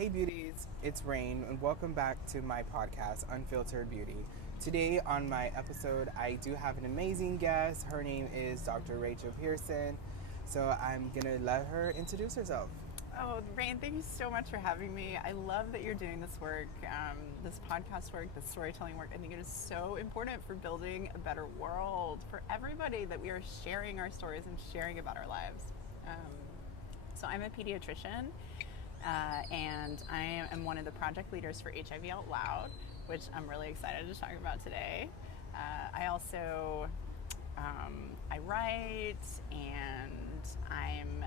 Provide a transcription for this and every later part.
Hey beauties, it's Rain and welcome back to my podcast, Unfiltered Beauty. Today on my episode, I do have an amazing guest. Her name is Dr. Rachel Pearson. So I'm gonna let her introduce herself. Oh, Rain, thank you so much for having me. I love that you're doing this work, this podcast work, this storytelling work. I think it is so important for building a better world for everybody, that we are sharing our stories and sharing about our lives. So I'm a pediatrician, and I am one of the project leaders for HIV Out Loud, which I'm really excited to talk about today. I also I write, and I'm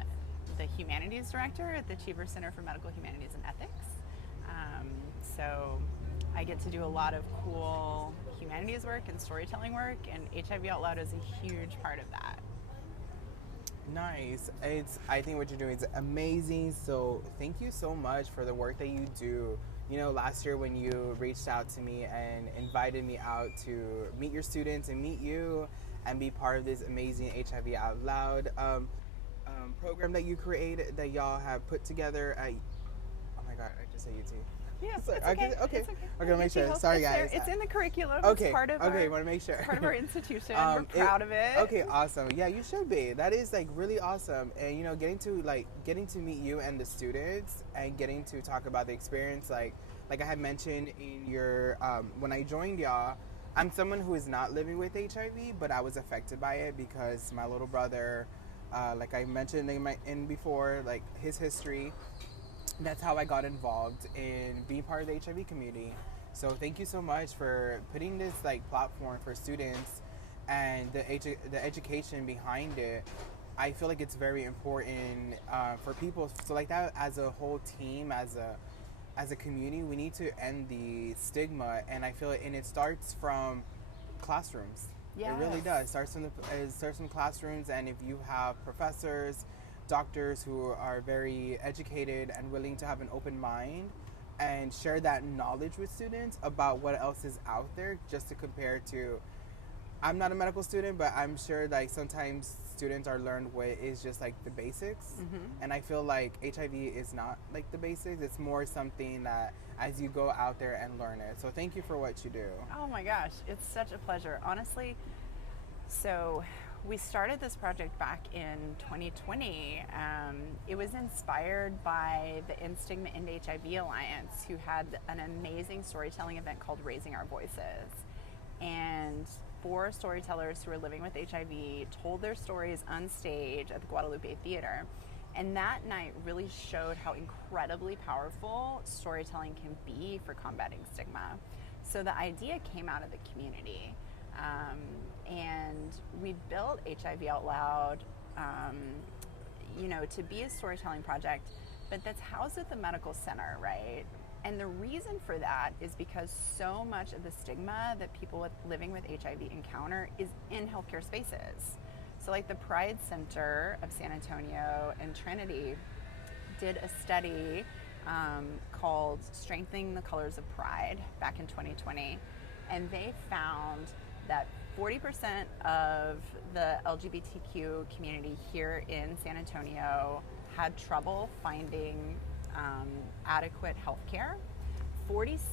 the humanities director at the Cheever Center for Medical Humanities and Ethics. So I get to do a lot of cool humanities work and storytelling work, and HIV Out Loud is a huge part of that. Nice. I think what you're doing is amazing. So thank you so much for the work that you do. You know, last year when you reached out to me and invited me out to meet your students and meet you and be part of this amazing HIV Out Loud program that you created, that y'all have put together at, oh my God, I just said UT. Yeah, Sorry, it's okay. Okay. It's okay. Okay, make sure. Sorry, guys. It's in the curriculum. Okay. It's part of okay. Want to make sure. It's part of our institution. We're proud of it. Okay. Awesome. Yeah, you should be. That is like really awesome. And you know, getting to meet you and the students and getting to talk about the experience, like I had mentioned in your when I joined y'all. I'm someone who is not living with HIV, but I was affected by it because my little brother, like I mentioned in before, like his history. That's how I got involved in being part of the HIV community. So thank you so much for putting this like platform for students and the education behind it. I feel like it's very important for people. So like that, as a whole team, as a community, we need to end the stigma, and I feel it starts from classrooms. Yes. It really does. It starts from classrooms, and if you have professors, doctors who are very educated and willing to have an open mind and share that knowledge with students about what else is out there, just to compare to, I'm not a medical student, but I'm sure like sometimes students are learned what is just like the basics. Mm-hmm. And I feel like HIV is not like the basics. It's more something that as you go out there and learn it. So thank you for what you do. Oh my gosh, it's such a pleasure. Honestly, so we started this project back in 2020. It was inspired by the End Stigma End HIV Alliance, who had an amazing storytelling event called Raising Our Voices. And 4 storytellers who were living with HIV told their stories on stage at the Guadalupe Theater. And that night really showed how incredibly powerful storytelling can be for combating stigma. So the idea came out of the community. And we built HIV Out Loud, to be a storytelling project, but that's housed at the medical center, right? And the reason for that is because so much of the stigma that people living with HIV encounter is in healthcare spaces. So like the Pride Center of San Antonio and Trinity did a study called Strengthening the Colors of Pride back in 2020. And they found that 40% of the LGBTQ community here in San Antonio had trouble finding adequate health care. 46%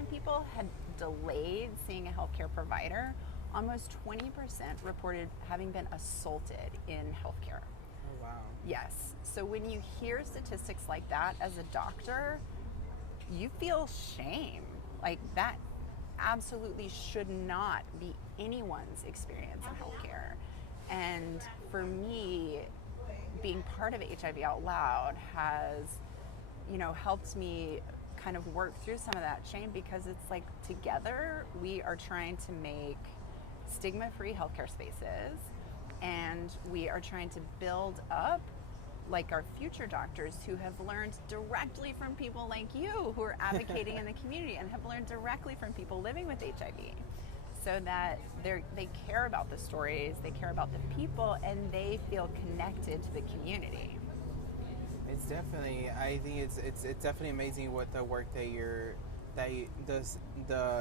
of people had delayed seeing a healthcare provider. Almost 20% reported having been assaulted in healthcare. Oh, wow. Yes. So when you hear statistics like that as a doctor, you feel shame. Like that absolutely should not be anyone's experience in healthcare. And for me, being part of HIV Out Loud has, helped me kind of work through some of that shame, because it's like together we are trying to make stigma-free healthcare spaces, and we are trying to build up like our future doctors who have learned directly from people like you who are advocating in the community and have learned directly from people living with HIV, so that they care about the stories, they care about the people, and they feel connected to the community. It's definitely, I think it's definitely amazing what the work that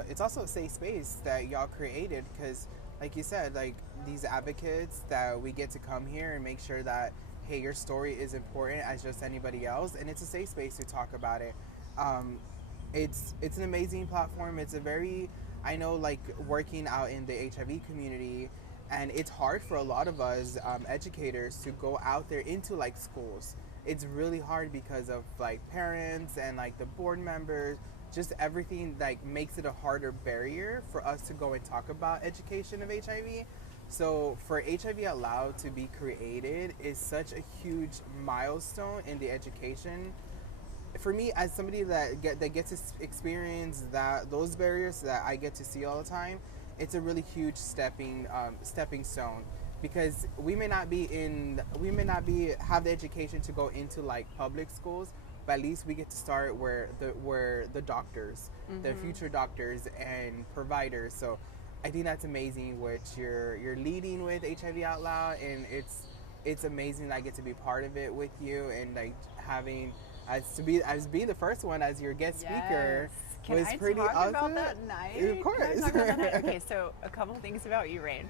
it's also a safe space that y'all created, because like you said, like these advocates that we get to come here and make sure that hey, your story is important as just anybody else, and it's a safe space to talk about it. Um, it's an amazing platform. It's a very, I know, like working out in the HIV community, and it's hard for a lot of us educators to go out there into like schools. It's really hard because of like parents and like the board members, just everything like makes it a harder barrier for us to go and talk about education of HIV. So for HIV Out Loud to be created is such a huge milestone in the education. For me, as somebody that gets to experience that those barriers that I get to see all the time, it's a really huge stepping stone, because we may not be have the education to go into like public schools, but at least we get to start where the doctors, the future doctors and providers. So I think that's amazing what you're leading with HIV Out Loud, and it's amazing that I get to be part of it with you, and like having as being the first one as your guest speaker. Can was I pretty talk awesome. about that night? Of course. Can I talk about that night? Okay, so a couple things about you, Rain.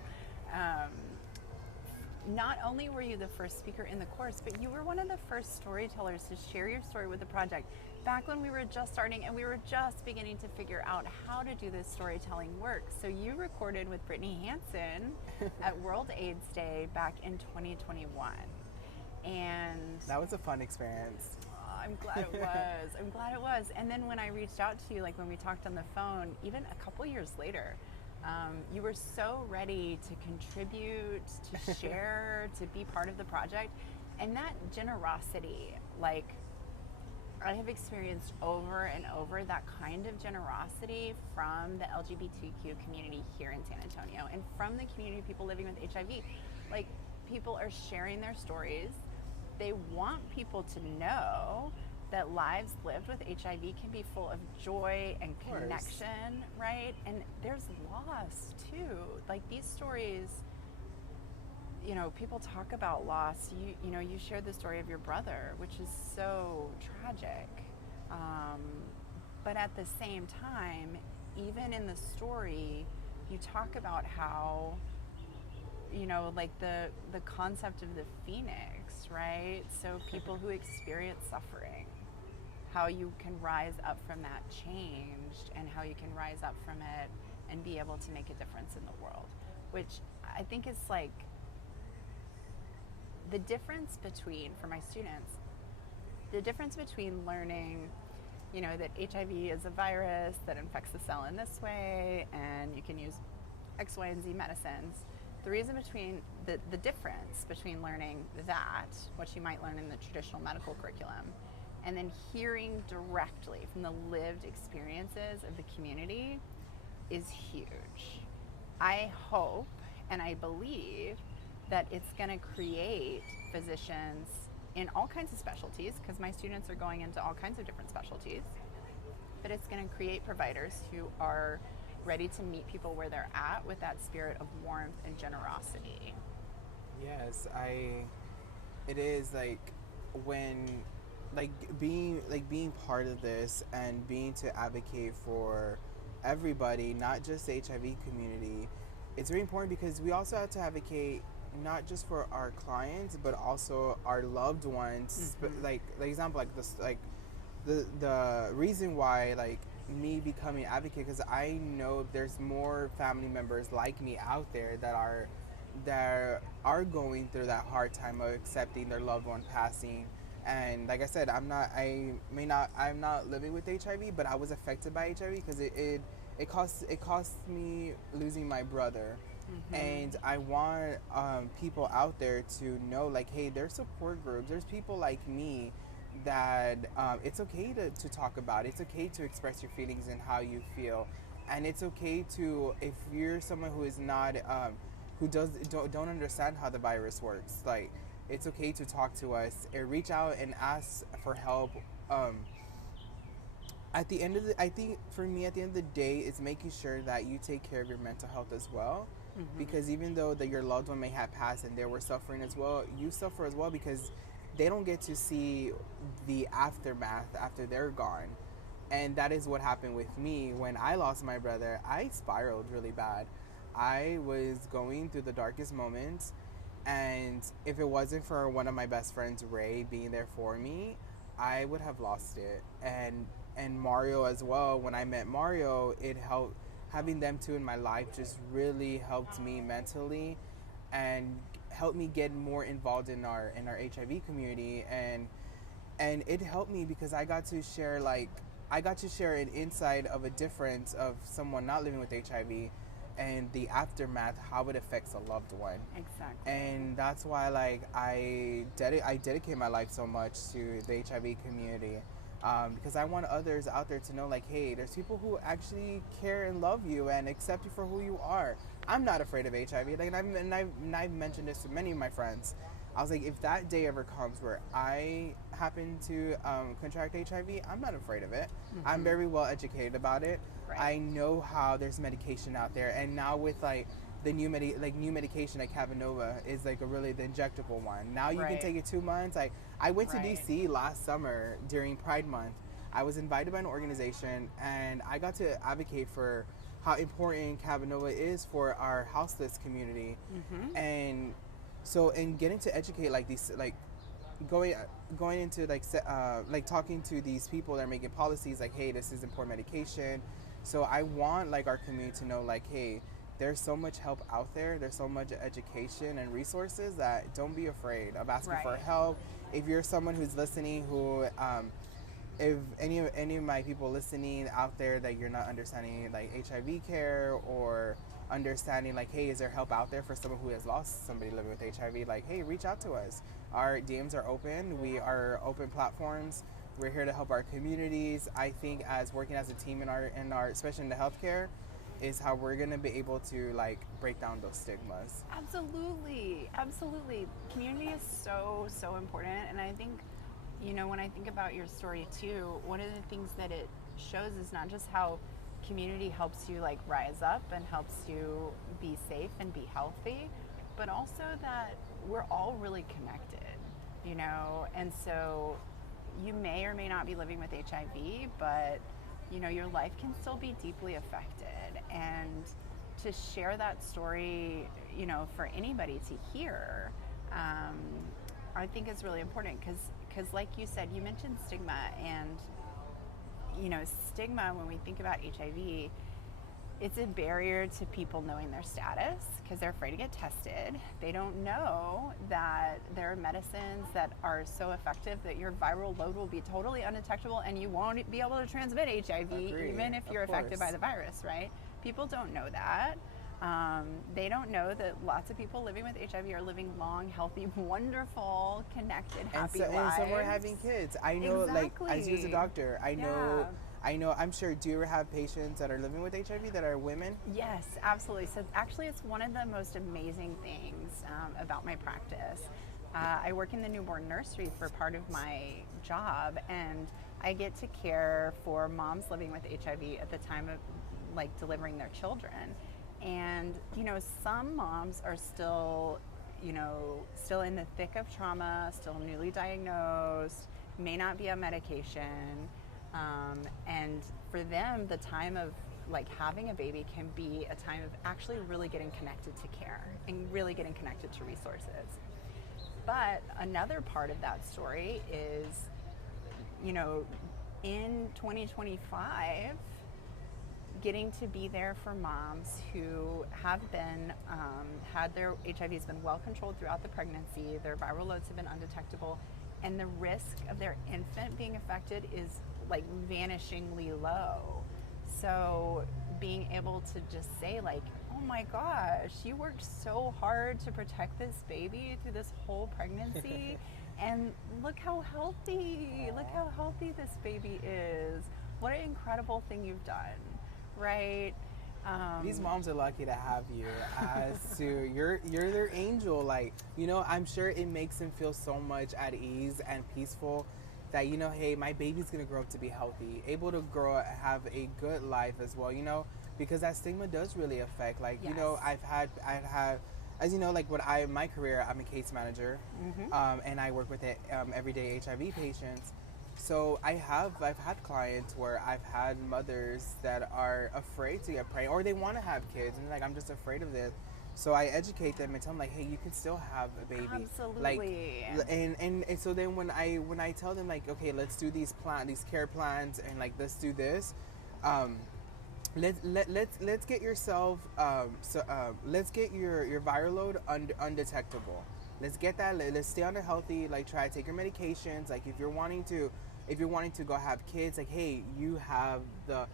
Not only were you the first speaker in the course, but you were one of the first storytellers to share your story with the project back when we were just starting and we were just beginning to figure out how to do this storytelling work. So you recorded with Brittany Hansen at World AIDS Day back in 2021. And that was a fun experience. I'm glad it was. I'm glad it was. And then when I reached out to you, like when we talked on the phone, even a couple years later, you were so ready to contribute, to share, to be part of the project. And that generosity, like I have experienced over and over that kind of generosity from the LGBTQ community here in San Antonio and from the community of people living with HIV. Like people are sharing their stories. They want people to know that lives lived with HIV can be full of joy and connection, right? And there's loss too. Like these stories, you know, people talk about loss. You know, you shared the story of your brother, which is so tragic. But at the same time, even in the story, you talk about how, you know, like the concept of the phoenix, right? So people who experience suffering, how you can rise up from that changed, and how you can rise up from it and be able to make a difference in the world, which I think is like the difference between, for my students, the difference between learning, you know, that HIV is a virus that infects the cell in this way and you can use X, Y, and Z medicines. The reason between the difference between learning that, what you might learn in the traditional medical curriculum, and then hearing directly from the lived experiences of the community is huge. I hope and I believe that it's going to create physicians in all kinds of specialties, because my students are going into all kinds of different specialties, but it's going to create providers who are ready to meet people where they're at with that spirit of warmth and generosity. Yes, it is like when being part of this and being to advocate for everybody, not just the HIV community. It's very important because we also have to advocate not just for our clients but also our loved ones. Like the example, like this, like the reason why like me becoming advocate, because I know there's more family members like me out there that are going through that hard time of accepting their loved one passing. And like I said, I'm not living with HIV, but I was affected by HIV because it cost me losing my brother. And I want people out there to know, like, hey, there's support groups, there's people like me that it's okay to talk about it. It's okay to express your feelings and how you feel, and it's okay to, if you're someone who is not who don't understand how the virus works, like it's okay to talk to us and reach out and ask for help. At the end of I think for me, at the end of the day, it's making sure that you take care of your mental health as well. Because even though that your loved one may have passed and they were suffering as well, you suffer as well, because they don't get to see the aftermath after they're gone. And that is what happened with me when I lost my brother. I spiraled really bad. I was going through the darkest moments, And if it wasn't for one of my best friends, Ray, being there for me, I would have lost it. And Mario as well. When I met Mario, it helped. Having them two in my life just really helped me mentally, and helped me get more involved in our HIV community. And it helped me because I got to share an insight of a difference of someone not living with HIV, and the aftermath, how it affects a loved one. Exactly. And that's why I dedicate my life so much to the HIV community, because I want others out there to know, hey, there's people who actually care and love you and accept you for who you are. I'm not afraid of HIV. And I've mentioned this to many of my friends. I was like, if that day ever comes where I happen to contract HIV, I'm not afraid of it. Mm-hmm. I'm very well educated about it. Right. I know how there's medication out there, and now with the new medication like Cavanova is the injectable one. Now you can take it 2 months. I went to DC last summer during Pride Month. I was invited by an organization, and I got to advocate for how important Cavanova is for our houseless community. Mm-hmm. And so, in getting to educate going into talking to these people that are making policies, hey, this is important medication. So I want our community to know hey, there's so much help out there. There's so much education and resources that don't be afraid of asking for help. If you're someone who's listening who if any of my people listening out there that you're not understanding HIV care, or understanding hey, is there help out there for someone who has lost somebody living with HIV, hey, reach out to us. Our DMs are open. We are open platforms. We're here to help our communities. I think as working as a team in our especially in the healthcare, is how we're gonna be able to break down those stigmas. Absolutely. Community is so important, and I think, when I think about your story too, one of the things that it shows is not just how community helps you rise up and helps you be safe and be healthy, but also that we're all really connected, and so you may or may not be living with HIV, but your life can still be deeply affected. And to share that story, for anybody to hear, I think is really important, because like you said, you mentioned stigma, and stigma, when we think about HIV, it's a barrier to people knowing their status because they're afraid to get tested. They don't know that there are medicines that are so effective that your viral load will be totally undetectable and you won't be able to transmit HIV. Agreed. Even if you're affected by the virus, right? People don't know that. They don't know that lots of people living with HIV are living long, healthy, wonderful, connected, happy lives. And some are having kids. I know, exactly. As you as a doctor, I know, I'm sure, do you ever have patients that are living with HIV that are women? Yes, absolutely. So actually, it's one of the most amazing things about my practice. I work in the newborn nursery for part of my job, and I get to care for moms living with HIV at the time of delivering their children. And, some moms are still, still in the thick of trauma, still newly diagnosed, may not be on medication. And for them, the time of having a baby can be a time of actually really getting connected to care and really getting connected to resources. But another part of that story is, in 2025, getting to be there for moms who have been, had their HIV has been well controlled throughout the pregnancy, their viral loads have been undetectable, and the risk of their infant being affected is vanishingly low. So being able to just say oh my gosh, you worked so hard to protect this baby through this whole pregnancy and look how healthy this baby is. What an incredible thing you've done, right? These moms are lucky to have you as to you're their angel. I'm sure it makes them feel so much at ease and peaceful that, hey, my baby's gonna grow up to be healthy, able to have a good life as well, because that stigma does really affect, yes. I've had, as my career, I'm a case manager, mm-hmm. And I work with everyday HIV patients. So I've had clients where I've had mothers that are afraid to get pregnant, or they want to have kids, and I'm just afraid of this. So I educate them and tell them like, hey, you can still have a baby. Absolutely. Like, and so then when I tell them like, okay, let's do these care plans, and like let's do this, let's get yourself let's get your viral load undetectable. Let's get that. Let's stay on a healthy. Like, try to take your medications. Like, if you're wanting to go have kids, like, hey, you have the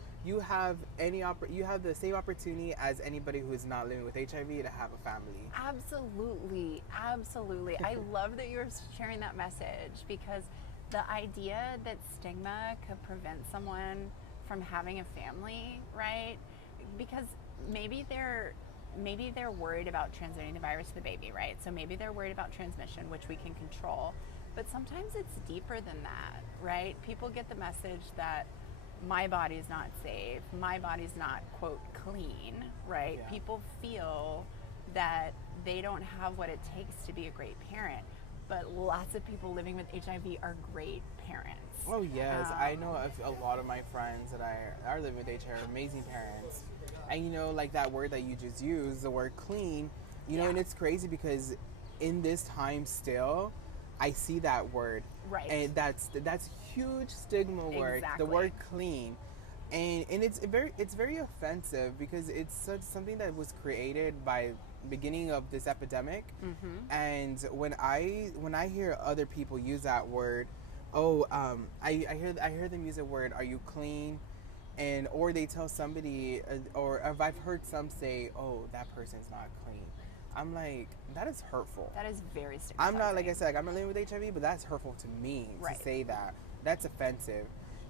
same opportunity as anybody who is not living with HIV to have a family. Absolutely, absolutely. I love that you're sharing that message, because the idea that stigma could prevent someone from having a family, right? Because maybe they're worried about transmitting the virus to the baby, right? So maybe they're worried about transmission, which we can control. But sometimes it's deeper than that, right? People get the message that my body's not safe, my body's not, quote, clean, right? Yeah. People feel that they don't have what it takes to be a great parent. But lots of people living with HIV are great parents. Oh yes, I know a lot of my friends that are living with HIV are amazing parents. And you know, like that word that you just used, the word clean, you know, and it's crazy because in this time still, I see that word. Right. And that's huge stigma word, Exactly. the word clean. And it's very offensive because it's something that was created by beginning of this epidemic. Mm-hmm. And when I hear other people use that word, I hear them use the word, are you clean? And or they tell somebody, or if I've heard some say, oh, that person's not clean. I'm like, that is hurtful. That is very stigmatizing. I'm not, like I said, like, I'm not living with HIV, but that's hurtful to me Right. to say that. That's offensive.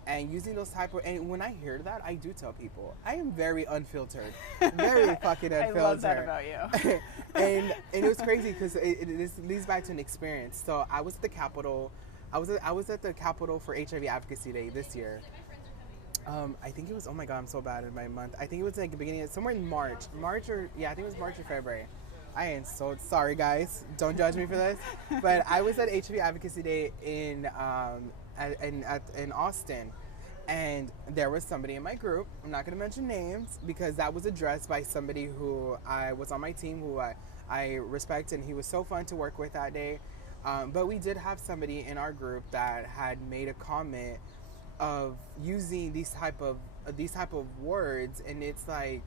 And using those and when I hear that, I do tell people, I am very unfiltered. Very fucking unfiltered. I love that about you. and it was crazy because this leads back to an experience. So I was at the Capitol. I was at the Capitol for HIV Advocacy Day this year. I think it was, oh my God, I'm so bad at my month. I think it was like the beginning, somewhere in March. I think it was March or February. I am so sorry, guys. Don't judge me for this. But I was at HIV Advocacy Day in Austin, and there was somebody in my group. I'm not going to mention names because that was addressed by somebody who I was on my team, who I respect, and he was so fun to work with that day. But we did have somebody in our group that had made a comment of using these type of words, and it's like,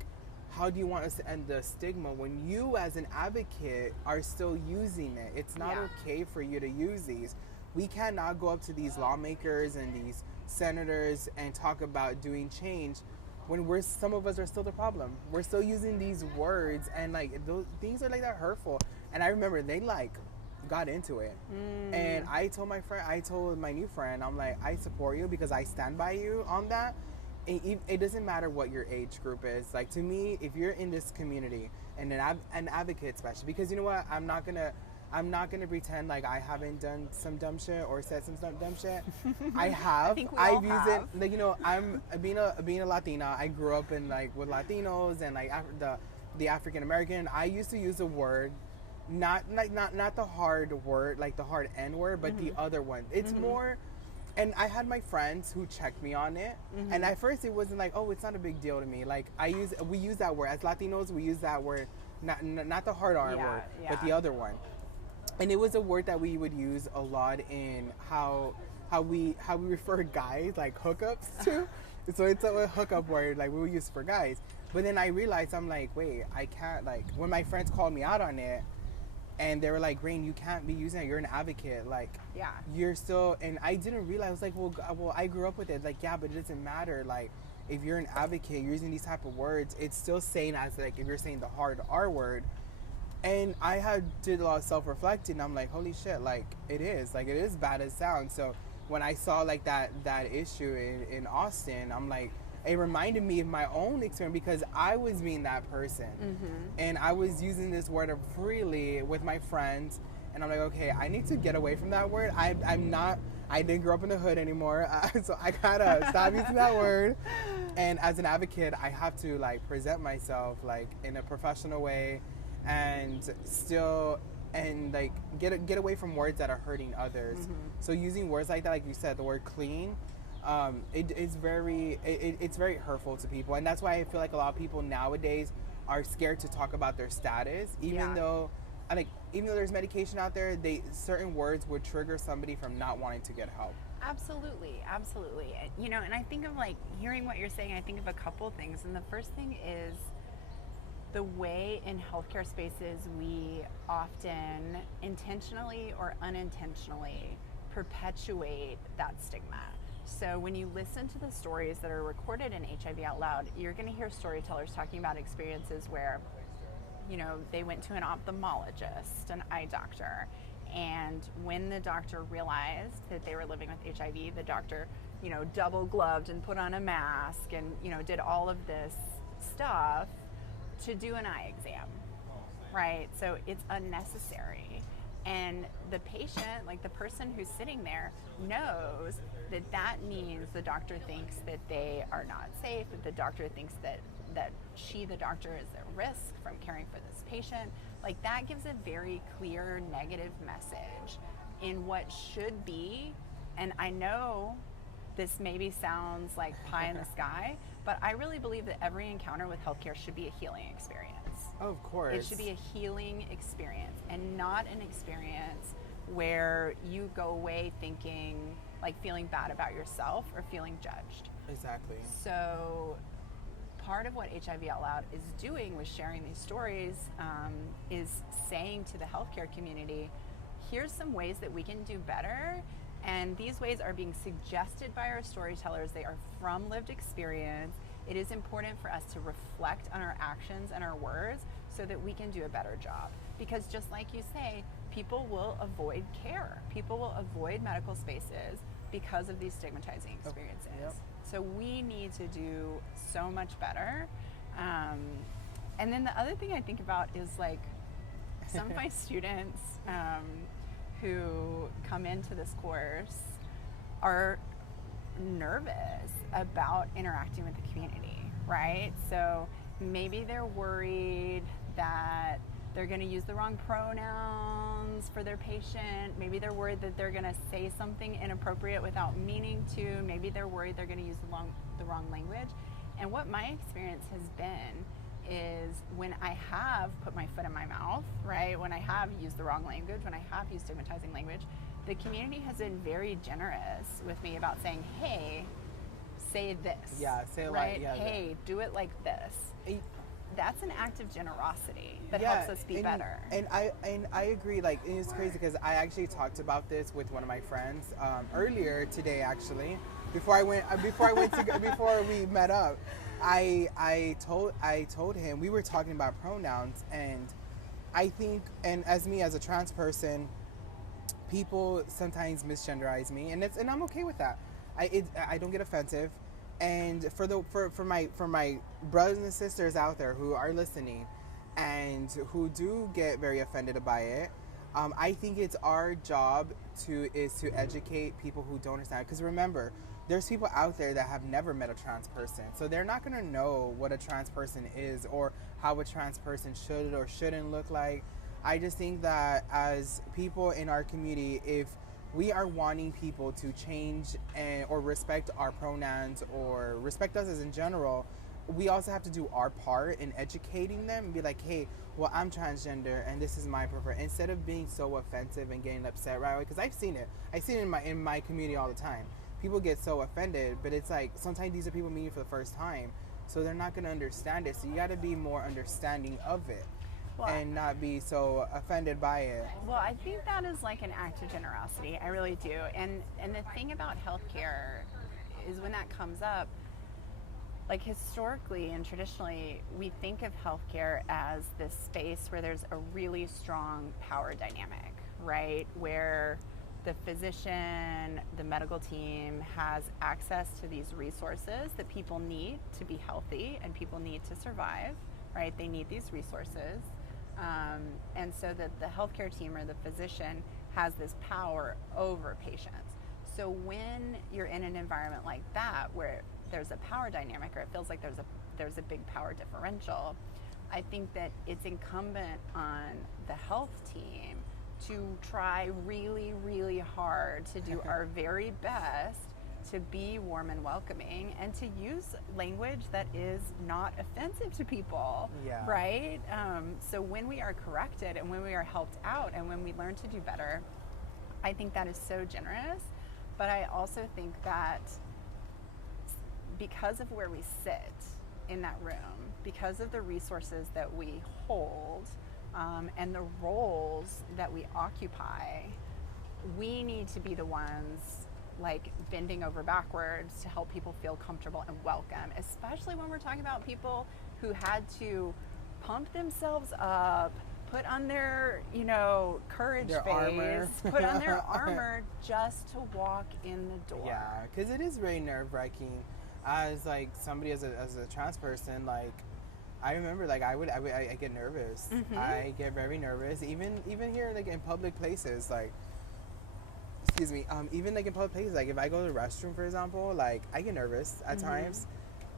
how do you want us to end the stigma when you as an advocate are still using it? It's not okay for you to use these. We cannot go up to these lawmakers and these senators and talk about doing change when some of us are still the problem. We're still using these words, and like those things are like that hurtful. And I remember they like got into it. And I told my new friend, I'm like, I support you because I stand by you on that. It doesn't matter what your age group is. Like, to me, if you're in this community and an advocate, especially, because you know what, I'm not gonna pretend like I haven't done some dumb shit or said some dumb shit. I have. I think we all I've used have. it. Like, you know, I'm being a Latina. I grew up in like with Latinos and like the African American. I used to use a word, not the hard word, like the hard N word, but the other one. It's more. And I had my friends who checked me on it, and at first it wasn't like, oh, it's not a big deal to me. Like we use that word as Latinos. We use that word, not the hard R word, but the other one. And it was a word that we would use a lot in how we refer guys, like hookups to. So it's a hookup word, like we would use for guys. But then I realized, I'm like, wait, I can't, like, when my friends called me out on it, and they were like, Rain, you can't be using it. You're an advocate. Like, you're still, and I didn't realize. I was like, well, I grew up with it. Like, yeah, but it doesn't matter. Like, if you're an advocate, you're using these type of words, it's still saying as, like, if you're saying the hard R word. And I did a lot of self-reflecting. I'm like, holy shit, like, it is bad as sound. So when I saw, like, that issue in Austin, I'm like, it reminded me of my own experience because I was being that person. And I was using this word freely with my friends. And I'm like, okay, I need to get away from that word. I didn't grow up in the hood anymore. So I gotta stop using that word. And as an advocate, I have to, like, present myself, like, in a professional way and still, and, like, get away from words that are hurting others. So using words like that, like you said, the word clean, it's very hurtful to people, and that's why I feel like a lot of people nowadays are scared to talk about their status, even though there's medication out there, certain words would trigger somebody from not wanting to get help. Absolutely. You know, and I think of like hearing what you're saying, I think of a couple things. And the first thing is the way in healthcare spaces we often intentionally or unintentionally perpetuate that stigma. So when you listen to the stories that are recorded in HIV Out Loud, you're going to hear storytellers talking about experiences where, you know, they went to an ophthalmologist, an eye doctor, and when the doctor realized that they were living with HIV, the doctor, you know, double gloved and put on a mask and, you know, did all of this stuff to do an eye exam, right? So it's unnecessary. And the patient, like the person who's sitting there, knows that that means the doctor thinks that they are not safe, that the doctor thinks that the doctor is at risk from caring for this patient. Like that gives a very clear negative message in what should be, and I know this maybe sounds like pie in the sky, but I really believe that every encounter with healthcare should be a healing experience. Of course. It should be a healing experience and not an experience where you go away thinking, like feeling bad about yourself or feeling judged. Exactly. So part of what HIV Out Loud is doing with sharing these stories is saying to the healthcare community, here's some ways that we can do better. And these ways are being suggested by our storytellers. They are from lived experience. It is important for us to reflect on our actions and our words so that we can do a better job. Because just like you say, people will avoid care. People will avoid medical spaces because of these stigmatizing experiences. Yep. So we need to do so much better. And then the other thing I think about is like some of my students who come into this course are nervous about interacting with the community, right? So maybe they're worried that they're going to use the wrong pronouns for their patient. Maybe they're worried that they're going to say something inappropriate without meaning to. Maybe they're worried they're going to use the wrong language. And what my experience has been is when I have put my foot in my mouth, right? When I have used the wrong language, when I have used stigmatizing language, the community has been very generous with me about saying, hey, say this. Yeah, say it right? like, yeah. Hey, do it like this. That's an act of generosity that yeah, helps us be better. And I agree. Like, it's crazy because I actually talked about this with one of my friends earlier today. Actually, before we met up, I told him we were talking about pronouns, and I think, and as me as a trans person, people sometimes misgenderize me, and I'm okay with that. I don't get offensive. And for my brothers and sisters out there who are listening and who do get very offended by it, I think it's our job to educate people who don't understand. Because remember, there's people out there that have never met a trans person, so they're not going to know what a trans person is or how a trans person should or shouldn't look like. I just think that as people in our community, if we are wanting people to change or respect our pronouns or respect us as in general, we also have to do our part in educating them and be like, hey, well, I'm transgender and this is my preference, instead of being so offensive and getting upset right away. Because I've seen it in my community all the time. People get so offended, but it's like sometimes these are people meeting for the first time, so they're not going to understand it. So you got to be more understanding of it. Well, and not be so offended by it. Well, I think that is like an act of generosity. I really do. And the thing about healthcare is when that comes up, like historically and traditionally, we think of healthcare as this space where there's a really strong power dynamic, right? Where the physician, the medical team has access to these resources that people need to be healthy and people need to survive, right? They need these resources. And so that the healthcare team or the physician has this power over patients. So when you're in an environment like that, where there's a power dynamic or it feels like there's a big power differential, I think that it's incumbent on the health team to try really, really hard to do our very best to be warm and welcoming and to use language that is not offensive to people, Yeah. right? So when we are corrected and when we are helped out and when we learn to do better, I think that is so generous. But I also think that because of where we sit in that room, because of the resources that we hold, and the roles that we occupy, we need to be the ones like bending over backwards to help people feel comfortable and welcome, especially when we're talking about people who had to pump themselves up, put on their, courage Their face, armor. put on their armor just to walk in the door. Yeah, because it is very nerve-wracking. As like somebody as a trans person, like I remember like I get nervous. Mm-hmm. I get very nervous, even here like in public places, like excuse me, even like in public places, like if I go to the restroom, for example, like I get nervous at times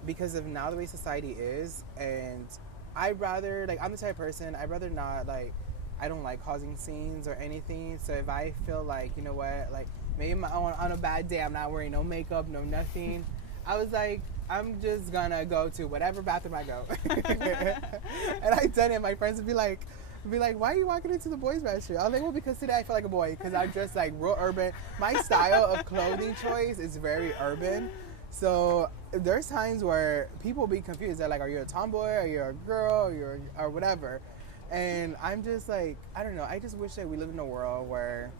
because of now the way society is, and I'd rather, like, I'm the type of person, I'd rather not, like, I don't like causing scenes or anything. So if I feel like, you know what, like maybe on a bad day I'm not wearing no makeup, no nothing, I was like, I'm just gonna go to whatever bathroom I go. And I done it. My friends would be like, why are you walking into the boys' restroom? I was like, well, because today I feel like a boy, because I'm just like real urban. My style of clothing choice is very urban. So there's times where people be confused. They're like, are you a tomboy? Are you a girl? Or whatever. And I'm just like, I don't know. I just wish that we lived in a world where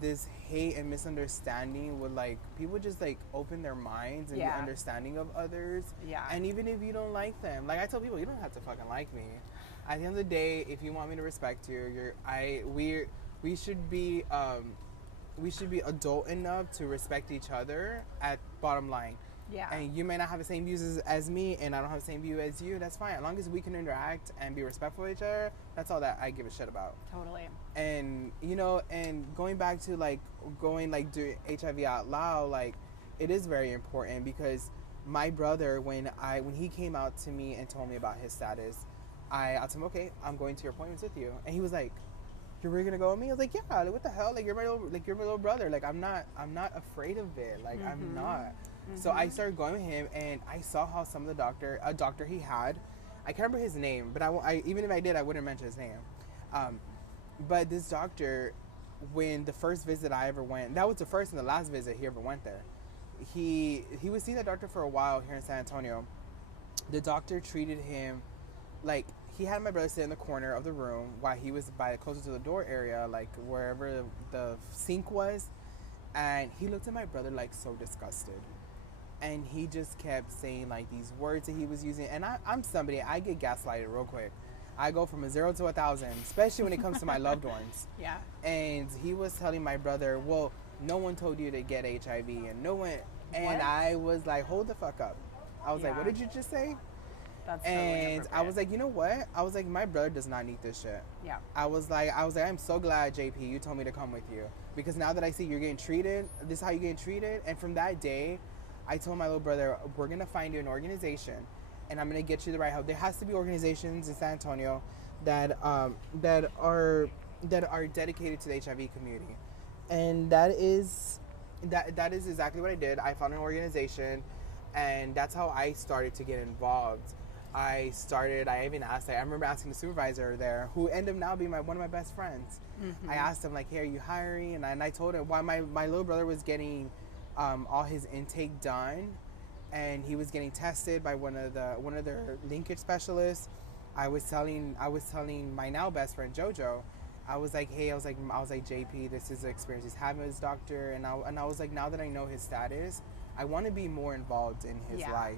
this hate and misunderstanding would, like, people just like open their minds and be understanding of others. Yeah. And even if you don't like them, like I tell people, you don't have to fucking like me. At the end of the day, if you want me to respect you, we should be adult enough to respect each other at bottom line. Yeah. And you may not have the same views as me, and I don't have the same view as you. That's fine. As long as we can interact and be respectful of each other, that's all that I give a shit about. Totally. And, and going back to, like, doing HIV Out Loud, like, it is very important because my brother, when he came out to me and told me about his status, I told him, okay, I'm going to your appointments with you. And he was like, you're really gonna go with me? I was like, yeah, what the hell? Like, you're my little brother. Like, I'm not afraid of it. Like, I'm not. So I started going with him, and I saw how some of a doctor he had, I can't remember his name, but even if I did, I wouldn't mention his name. But this doctor, when the first visit I ever went, that was the first and the last visit he ever went there. He was seeing that doctor for a while here in San Antonio. The doctor treated him like, he had my brother sit in the corner of the room while he was closer to the door area, like wherever the sink was, and he looked at my brother like so disgusted. And he just kept saying like these words that he was using. And I'm somebody, I get gaslighted real quick. I go from a 0 to 1,000, especially when it comes to my loved ones. Yeah. And he was telling my brother, well, no one told you to get HIV, and no one. And what? I was like, hold the fuck up. I was like, what did you just say? That's totally and I was like, you know what? I was like, my brother does not need this shit. Yeah. I was like, I'm so glad, JP, you told me to come with you, because now that I see you're getting treated, this is how you're getting treated. And from that day, I told my little brother, we're gonna find you an organization, and I'm gonna get you the right help. There has to be organizations in San Antonio that are dedicated to the HIV community, and that is exactly what I did. I found an organization, and that's how I started to get involved. I even asked, I remember asking the supervisor there, who ended up now being one of my best friends. I asked him, like, hey, are you hiring? And I told him why my little brother was getting all his intake done, and he was getting tested by one of their linkage specialists. I was telling my now best friend JoJo, I was like, hey, I was like JP, this is the experience he's having with his doctor, and I was like, now that I know his status, I want to be more involved in his life.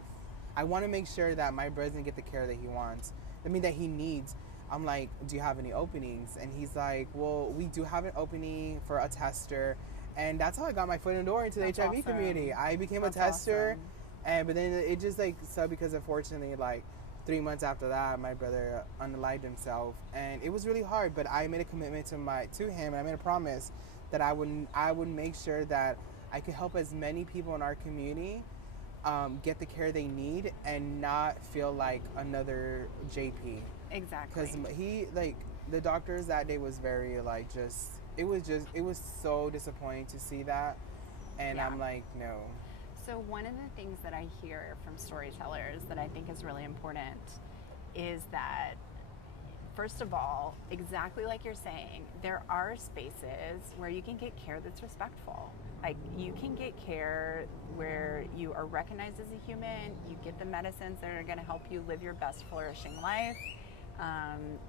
I want to make sure that my brother doesn't get the care that he wants. That he needs. I'm like, do you have any openings? And he's like, well, we do have an opening for a tester. And that's how I got my foot in the door into the HIV community. I became a tester. Awesome. But then it just like so, because unfortunately, like 3 months after that, my brother unalived himself, and it was really hard. But I made a commitment to him, and I made a promise that I would make sure that I could help as many people in our community get the care they need and not feel like another JP. Exactly. Because the doctors that day was very like just it was so disappointing to see that, and Yeah. I'm like, no. So one of the things that I hear from storytellers that I think is really important is that, first of all, exactly like you're saying, there are spaces where you can get care that's respectful. Like, you can get care where you are recognized as a human, you get the medicines that are going to help you live your best flourishing life,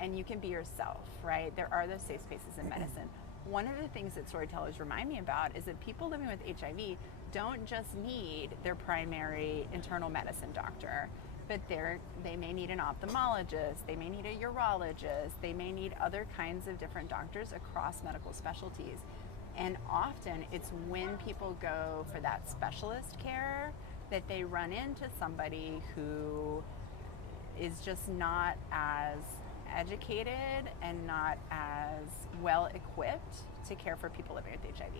and you can be yourself, right? There are those safe spaces in medicine. One of the things that storytellers remind me about is that people living with HIV don't just need their primary internal medicine doctor, but they may need an ophthalmologist, they may need a urologist, they may need other kinds of different doctors across medical specialties. And often it's when people go for that specialist care that they run into somebody who is just not as educated and not as well equipped to care for people living with HIV.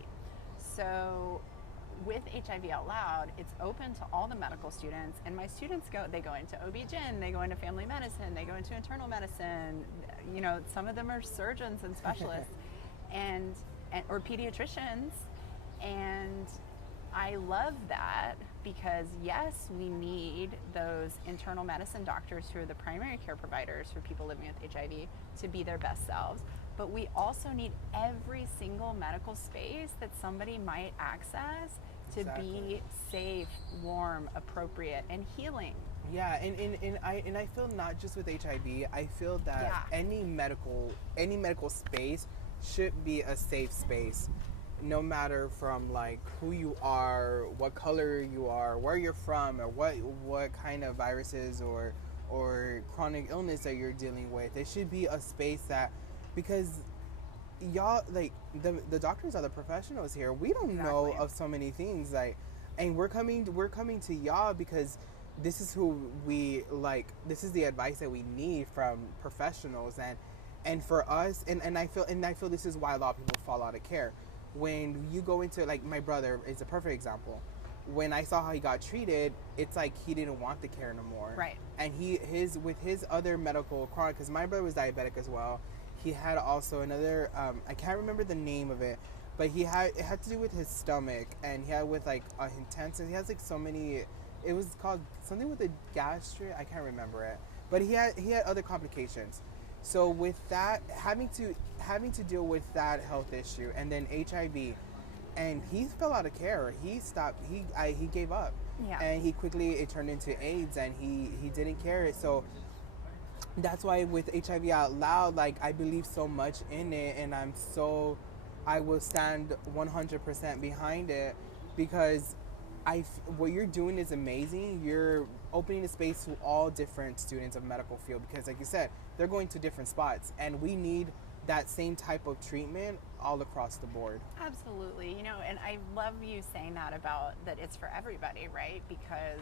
So with HIV Out Loud, it's open to all the medical students, and my students go into OB-GYN, they go into family medicine, they go into internal medicine, you know, some of them are surgeons and specialists and or pediatricians, and I love that because yes, we need those internal medicine doctors who are the primary care providers for people living with HIV to be their best selves, but we also need every single medical space that somebody might access to be safe, warm, appropriate, and healing. Yeah, and I feel not just with HIV, I feel that any medical space should be a safe space, no matter from like who you are, what color you are, where you're from, or what kind of viruses or chronic illness that you're dealing with. It should be a space that, because y'all, like, the doctors are the professionals here. We don't know of so many things, like, and we're coming to y'all because this is who we like. This is the advice that we need from professionals, and for us, and I feel this is why a lot of people fall out of care. When you go into, like, my brother is a perfect example. When I saw how he got treated, it's like he didn't want the care no more. Right. And with his other medical chronic, because my brother was diabetic as well. He had also another, I can't remember the name of it, but it had to do with his stomach, and he had with like intensive. He has like so many. It was called something with the gastric. I can't remember it, but he had other complications. So with that, having to deal with that health issue, and then HIV, and he fell out of care. He stopped. He gave up, and it turned into AIDS, and he didn't care. So that's why with HIV Out Loud, like, I believe so much in it, and I will stand 100% behind it, because what you're doing is amazing. You're opening a space to all different students of medical field, because like you said, they're going to different spots, and we need that same type of treatment all across the board. Absolutely. You know, and I love you saying that about that it's for everybody, right? Because,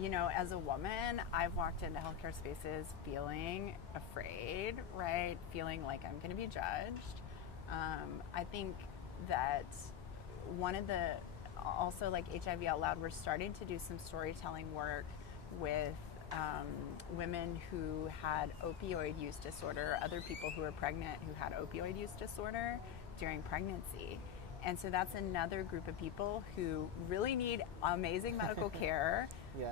you know, as a woman, I've walked into healthcare spaces feeling afraid, right? Feeling like I'm going to be judged. I think that also like HIV Out Loud, we're starting to do some storytelling work with women who had opioid use disorder, other people who were pregnant who had opioid use disorder during pregnancy. And so that's another group of people who really need amazing medical care,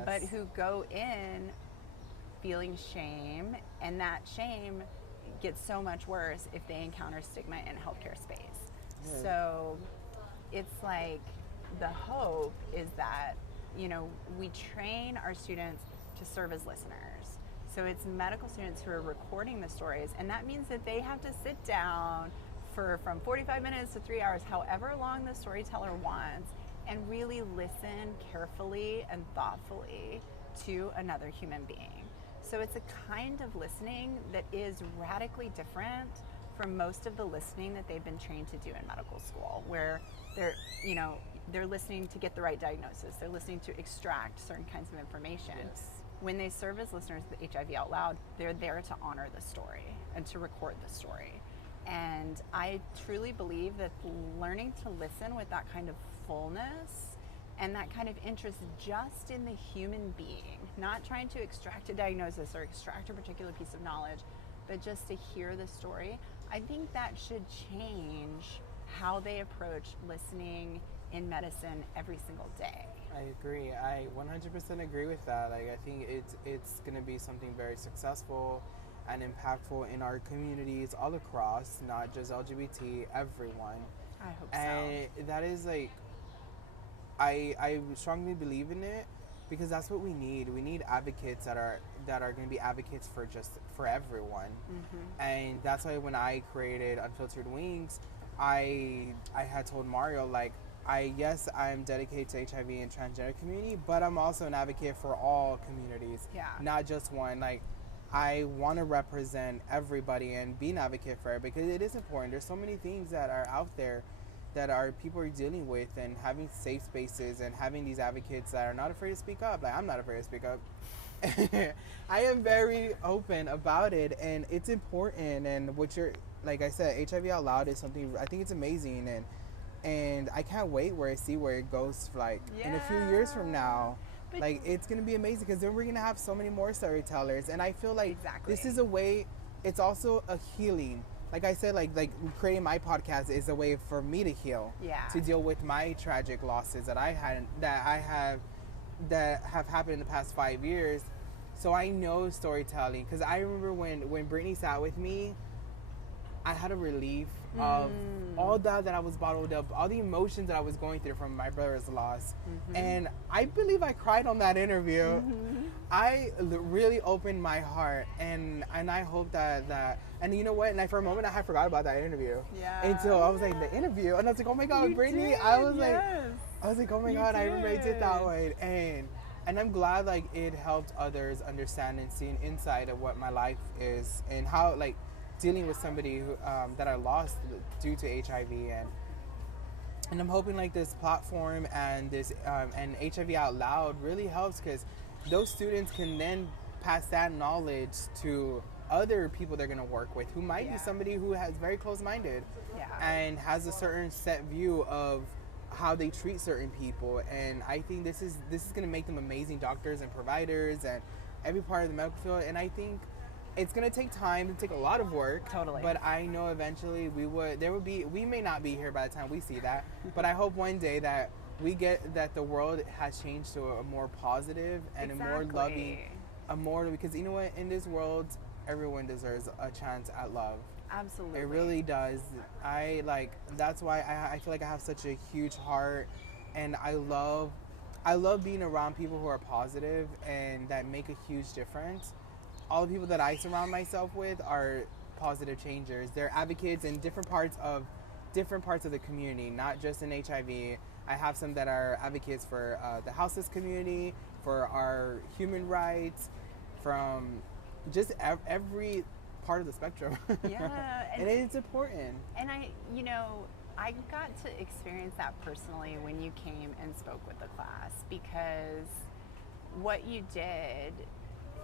but who go in feeling shame, and that shame gets so much worse if they encounter stigma in a healthcare space. So it's like the hope is that, you know, we train our students to serve as listeners. So it's medical students who are recording the stories, and that means that they have to sit down from 45 minutes to 3 hours, however long the storyteller wants, and really listen carefully and thoughtfully to another human being. So it's a kind of listening that is radically different from most of the listening that they've been trained to do in medical school, where they're listening to get the right diagnosis. They're listening to extract certain kinds of information. When they serve as listeners to HIV Out Loud, they're there to honor the story and to record the story. And I truly believe that learning to listen with that kind of fullness and that kind of interest just in the human being, not trying to extract a diagnosis or extract a particular piece of knowledge, but just to hear the story, I think that should change how they approach listening in medicine every single day. I agree. I 100% agree with that. Like, I think it's going to be something very successful and impactful in our communities all across, not just LGBT, everyone. I hope so. And that is like, I strongly believe in it because that's what we need. We need advocates that are going to be advocates for everyone. And that's why when I created Unfiltered Wings, I had told Mario, like, I'm dedicated to HIV and transgender community, but I'm also an advocate for all communities, not just one. Like, I want to represent everybody and be an advocate for it because it is important. There's so many things that are out there that people are dealing with, and having safe spaces and having these advocates that are not afraid to speak up. Like, I'm not afraid to speak up. I am very open about it, and it's important. And like I said, HIV Out Loud is something, I think it's amazing, and I can't wait where it goes, like, in a few years from now. But like, it's going to be amazing because then we're going to have so many more storytellers. And I feel like this is a way, it's also a healing. Like I said, like creating my podcast is a way for me to heal, to deal with my tragic losses that have happened in the past 5 years. So I know storytelling, because I remember when Brittany sat with me, I had a relief of all that I was bottled up, all the emotions that I was going through from my brother's loss. And I believe I cried on that interview. I really opened my heart, and I hope that and you know what? And for a moment, I had forgot about that interview. Until I was like, the interview, and I was like, oh my God, Brittany! Did, I was like, oh my God, I remember I did that one, and I'm glad, like, it helped others understand and see an insight of what my life is and how, like, dealing with somebody who that I lost due to HIV, and I'm hoping, like, this platform and this and HIV Out Loud really helps, because those students can then pass that knowledge to other people they're going to work with, who might be somebody who has very close-minded and has a certain set view of how they treat certain people. And I think this is going to make them amazing doctors and providers and every part of the medical field. And I think it's going to take time, to take a lot of work. Totally. But I know eventually we may not be here by the time we see that, but I hope one day that we get that the world has changed to a more positive and a more loving, because you know what, in this world, everyone deserves a chance at love. Absolutely. It really does. That's why I feel like I have such a huge heart, and I love being around people who are positive and that make a huge difference. All the people that I surround myself with are positive changers. They're advocates in different parts of the community, not just in HIV. I have some that are advocates for the houseless community, for our human rights, from just every part of the spectrum. And it's important. And I got to experience that personally when you came and spoke with the class, because what you did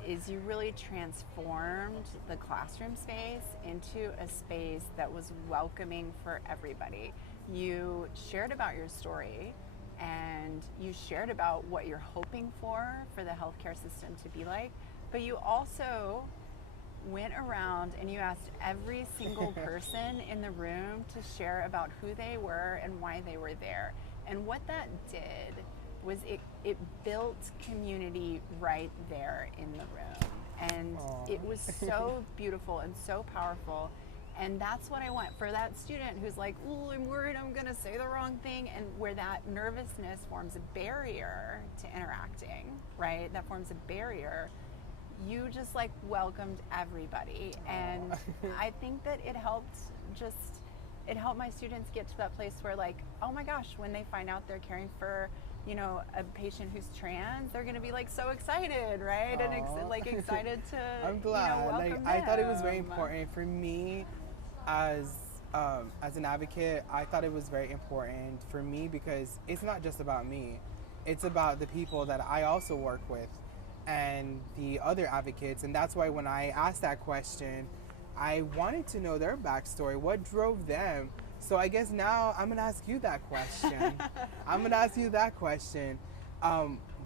is you really transformed the classroom space into a space that was welcoming for everybody. You shared about your story, and you shared about what you're hoping for the healthcare system to be like, but you also went around and you asked every single person in the room to share about who they were and why they were there. And what that did was it built community right there in the room. And it was so beautiful and so powerful. And that's what I want for that student who's like, oh, I'm worried I'm going to say the wrong thing, and where that nervousness forms a barrier to interacting, right? That forms a barrier. You just welcomed everybody. And I think that it helped my students get to that place where, oh my gosh, when they find out they're caring for, a patient who's trans, they're going to be so excited, right? And excited to I'm glad. Welcome them. I thought it was very important for me as an advocate. I thought it was very important for me because it's not just about me. It's about the people that I also work with and the other advocates. And that's why when I asked that question, I wanted to know their backstory. What drove them? So I guess now I'm going to ask you that question.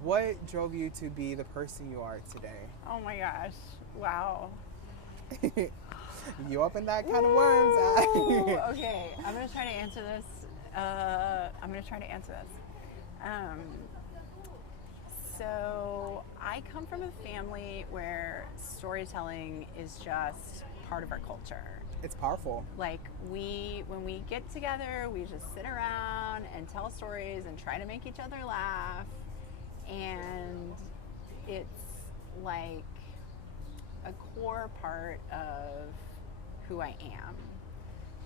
What drove you to be the person you are today? Oh my gosh. Wow. You opened that kind of worms. Ooh, okay, I'm going to try to answer this. So I come from a family where storytelling is just part of our culture. It's powerful. Like when we get together, we just sit around and tell stories and try to make each other laugh. And it's like a core part of who I am.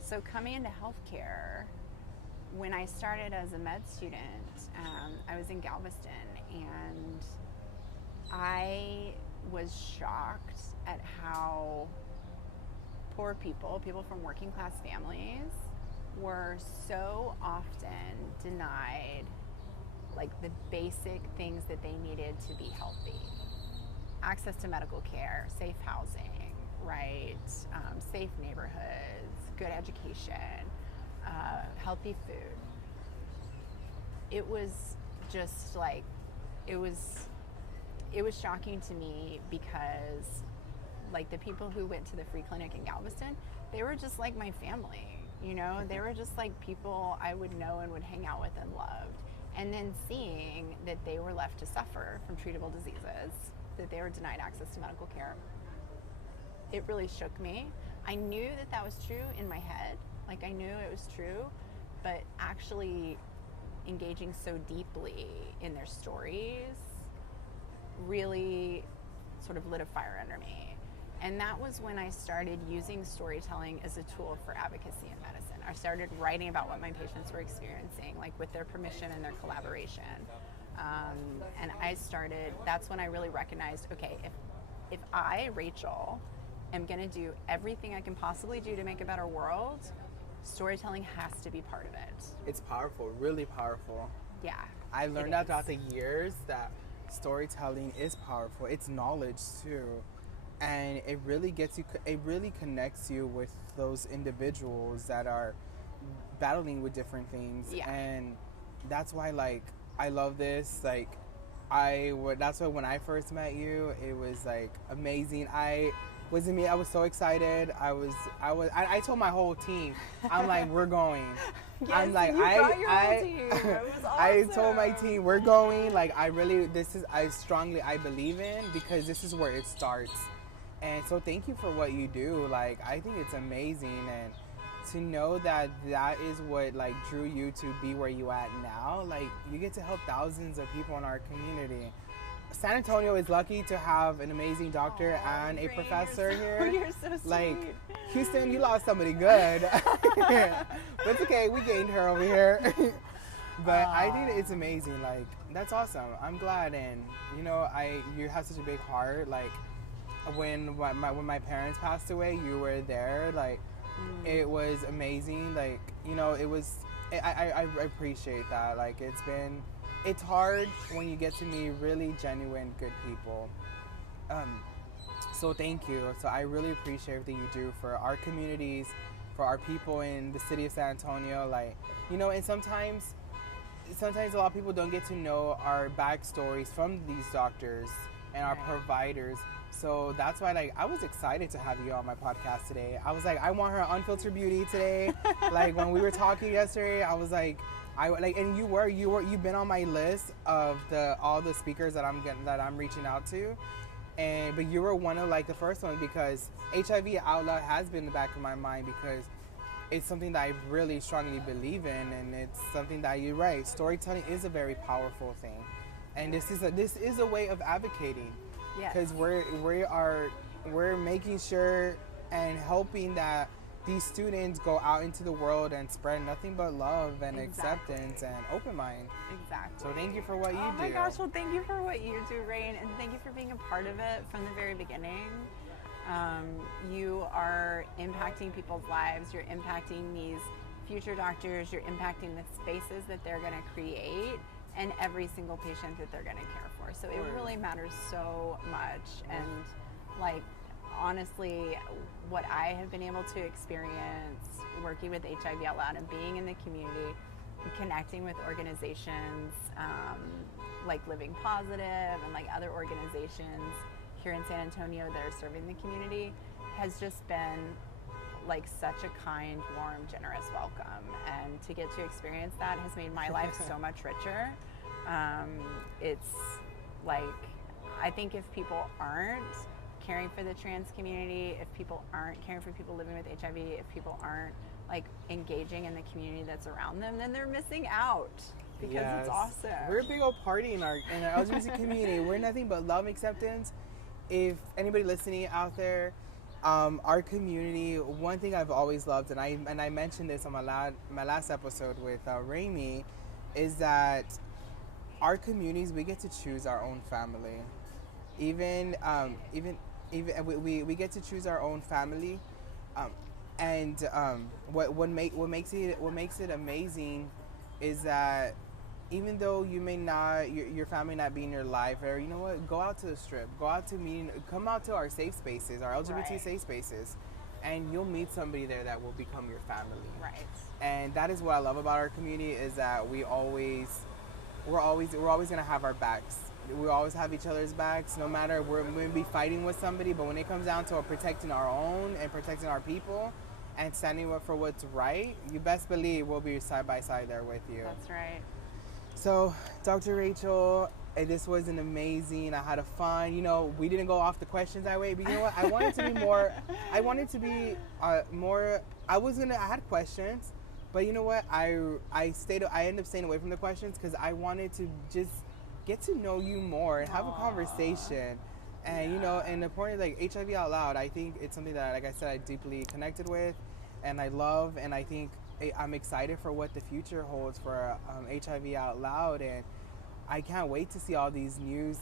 So coming into healthcare, when I started as a med student, I was in Galveston, and I was shocked at how poor people from working class families, were so often denied like the basic things that they needed to be healthy. Access to medical care, safe housing, right? Safe neighborhoods, good education, healthy food. It was just like, it was shocking to me because like the people who went to the free clinic in Galveston, they were just like my family, you know? They were just like people I would know and would hang out with and loved. And then seeing that they were left to suffer from treatable diseases, that they were denied access to medical care, it really shook me. I knew that that was true in my head, like I knew it was true, but actually engaging so deeply in their stories really sort of lit a fire under me. And that was when I started using storytelling as a tool for advocacy in medicine. I started writing about what my patients were experiencing, like with their permission and their collaboration. And that's when I really recognized, okay, if I, Rachel, am gonna do everything I can possibly do to make a better world, storytelling has to be part of it. It's powerful, really powerful. Yeah. I learned that throughout the years that storytelling is powerful. It's knowledge too. And it really connects you with those individuals that are battling with different things. Yeah. And that's why, like, I love this. Like, that's why when I first met you, it was like amazing. I was so excited. I told my whole team, I'm like, we're going. Yes, I'm like, you brought your whole team. It was awesome. I told my team, we're going. Like, I believe in, because this is where it starts. And so thank you for what you do. Like, I think it's amazing, and to know that is what like drew you to be where you at now. Like, you get to help thousands of people in our community. San Antonio is lucky to have an amazing doctor and a professor here. You're so sweet. Like, Houston, you lost somebody good. But it's okay, we gained her over here. But I think it's amazing. Like, that's awesome. I'm glad. And you know, you have such a big heart. Like, when my parents passed away, you were there. Like, it was amazing. Like, you know, I appreciate that. Like, it's hard when you get to meet really genuine good people. So thank you. So I really appreciate everything you do for our communities, for our people in the city of San Antonio. Like, you know, and sometimes a lot of people don't get to know our backstories from these doctors and our providers. So that's why, like, I was excited to have you on my podcast today. I was like, I want her Unfiltered Beauty today. Like, when we were talking yesterday, I was like, and you've been on my list of all the speakers that I'm reaching out to, but you were one of like the first ones, because HIV Out Loud has been in the back of my mind, because it's something that I really strongly believe in, and it's something that you're right. Storytelling is a very powerful thing, and this is a way of advocating. Because we're making sure and helping that these students go out into the world and spread nothing but love and acceptance and open mind. Exactly. So thank you for what you do. Oh my gosh, well, thank you for what you do, Rain, and thank you for being a part of it from the very beginning. You are impacting people's lives. You're impacting these future doctors. You're impacting the spaces that they're going to create and every single patient that they're going to care for. So it really matters so much. And like, honestly, what I have been able to experience working with HIV Out Loud and being in the community and connecting with organizations like Living Positive and like other organizations here in San Antonio that are serving the community has just been like such a kind, warm, generous welcome. And to get to experience that has made my life so much richer. It's like, I think if people aren't caring for the trans community, if people aren't caring for people living with HIV, if people aren't like engaging in the community that's around them, then they're missing out, because it's awesome. We're a big old party in our LGBT community. We're nothing but love and acceptance. If anybody listening out there, our community, one thing I've always loved, and I mentioned this on my last episode with Raimi, is that our communities, we get to choose our own family. Even we get to choose our own family, and what makes it amazing is that even though you may not, your family not be in your life, or you know what, go out to the strip, go out to meeting, come out to our safe spaces, our LGBT safe spaces, and you'll meet somebody there that will become your family. Right. And that is what I love about our community, is that we're always gonna have our backs. We always have each other's backs, no matter we're going to be fighting with somebody, but when it comes down to protecting our own and protecting our people and standing up for what's right, you best believe we'll be side by side there with you. That's right. So, Dr. Rachel, this was an amazing, I had a fun, you know, we didn't go off the questions that way, but you know what, I wanted to be more, I had questions, but you know what, I ended up staying away from the questions because I wanted to just get to know you more and have a conversation. And you know, and the point is, like, HIV Out Loud, I think it's something that, like I said, I deeply connected with and I love, and I think I'm excited for what the future holds for HIV Out Loud, and I can't wait to see all these new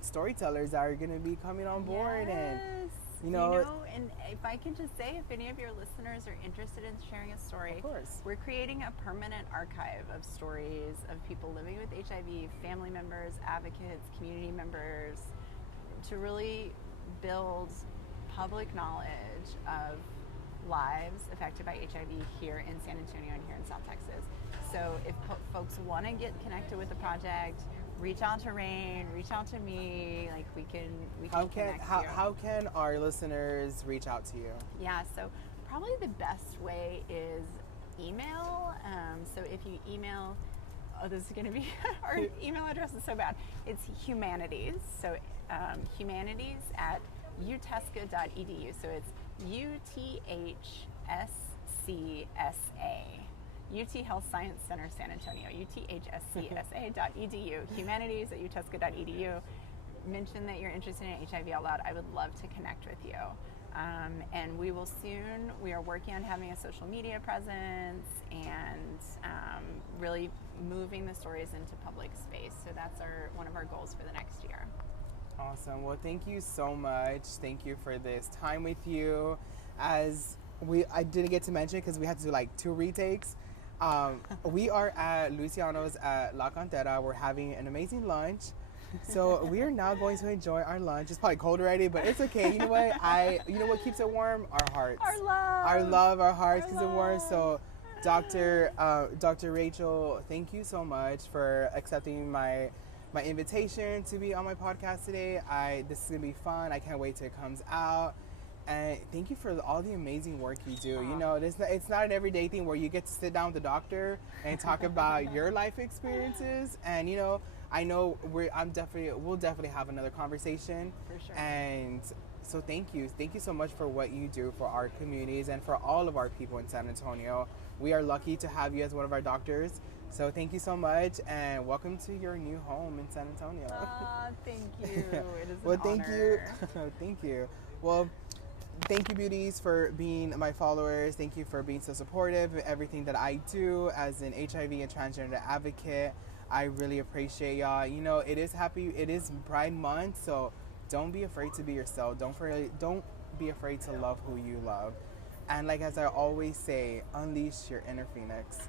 storytellers that are going to be coming on board. Yes. And you know, and if I can just say, if any of your listeners are interested in sharing a story, of course, we're creating a permanent archive of stories of people living with HIV, family members, advocates, community members, to really build public knowledge of lives affected by HIV here in San Antonio and here in South Texas. So if folks want to get connected with the project, reach out to Rain, reach out to me. Like, we can connect you. How can our listeners reach out to you? Yeah, so probably the best way is email. So if you email, this is going to be, our email address is so bad. It's humanities. So humanities@utesca.edu. So it's UTHSCSA. UT Health Science Center San Antonio, uthscsa.edu, humanities@utesca.edu. Mention that you're interested in HIV Out Loud. I would love to connect with you. And we are working on having a social media presence and really moving the stories into public space. So that's one of our goals for the next year. Awesome. Well, thank you so much. Thank you for this time with you. I didn't get to mention because we had to do like 2 retakes. We are at Luciano's at La Cantera. We're having an amazing lunch. So we are now going to enjoy our lunch. It's probably cold already, but it's okay. You know what? You know what keeps it warm? Our hearts. Our hearts keeps it warm. So Dr. Rachel, thank you so much for accepting my invitation to be on my podcast today. This is gonna be fun. I can't wait till it comes out. And thank you for all the amazing work you do. You know, it's not an everyday thing where you get to sit down with the doctor and talk about your life experiences. And you know, I know we'll definitely have another conversation. For sure. And so thank you so much for what you do for our communities and for all of our people in San Antonio. We are lucky to have you as one of our doctors. So thank you so much, and welcome to your new home in San Antonio. Thank you. It is well, an thank honor. you. Thank you. Well, thank you, beauties, for being my followers. Thank you for being so supportive of everything that I do as an HIV and transgender advocate. I really appreciate y'all. You know, it is Pride Month, so don't be afraid to be yourself. Don't be afraid to love who you love. And like as I always say, unleash your inner phoenix.